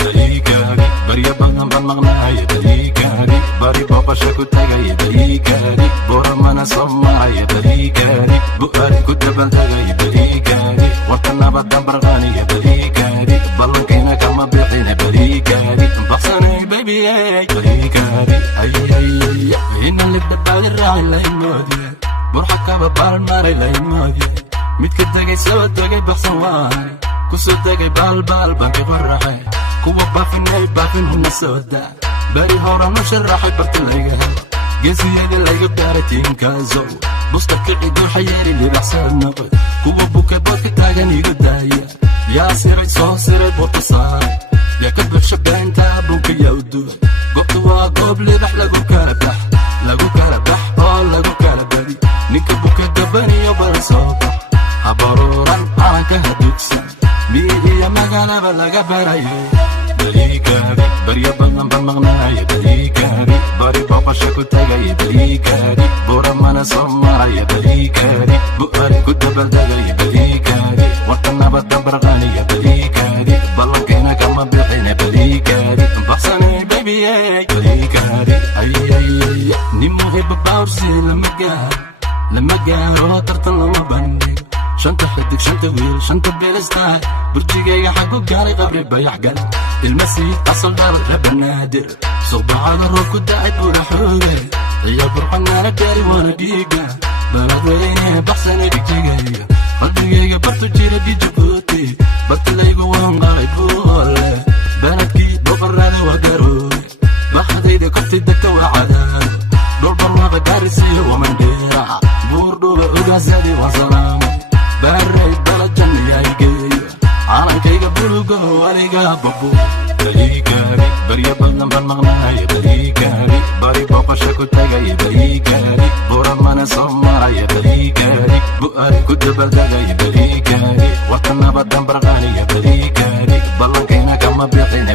Baliikaaga barya badan baan maqnaaya baliikaaga bari booqasho ku tagaya baliikaaga booramana soo maraya baliikaaga bu'aari ku dabaldegaya baliikaaga warka nabadan barqaaniya baliikaaga ballankiina kama bixina baliikaaga baxsanay baby baliikaaga ina libdhabaadi raaci laymoodiya burxa kaba baalmaray laymoodiya midka degay soo degay baxsan waani kusoo degay baalbaal banki qoraxay kuwa baafinay baafin huna soo daa bari hora ma sharaxay barta layga helo geesiyada layga baaray tiinkaasow busta kici duuxa yeeri libaxsad noqoy kuwa buka boodka taagan iga daaya yaa siray soo siray boodka saaray yaa ka buxsha beentaa bunka yaa u duway goobta waa goob libax lagu kala bax oo lagu kala badi ninka buka gabaniyo balan soo bax habaruuran calanka hadugsan miidiya magaalaba laga barayo baliikaaga barya badan baan maqnaaya baliikaaga bari booqasho ku tagaya baliikaaga buuramana soo maraya baliikaaga bu'aari ku dabaldegaya baliikaaga warka nabadan barqaaniya baliikaaga ballankiina kama bixina baliikaaga baxsanay baby baliikaaga nin muhiba baawrsi lama gaaro tartan lama bandhigo shanta xidig shanta wiil shanta beelistaay burjigayga xagu gaalay qabri bayax gal ilmasiid asal dhal rabanaadir subaxada roob ku dacay buura xooge iyo burxanaana gaari waana dhiiga baladweyne baxsanay dhigjigayga qalbigayga bartu jira dhijabuuti bartilaygu waan qalay buole baladkii boqorada waa garooge baxdayda korti degta waa cadaado dhulbarwaqa gaarisiyo wamandheera buurdhuba ogaasadi waa salaamo baaray balajannayaygeeyo calankayga bulugo waliga babo baliikaaga barya badan baan maqnaaya baliikaaga bari booqasho ku tagaya baliikaaga buuramana soo maraya baliikaaga bu'aari ku dabaldegaya baliikaaga warka nabadan barqaaniya baliikaaga ballankiina kama bixin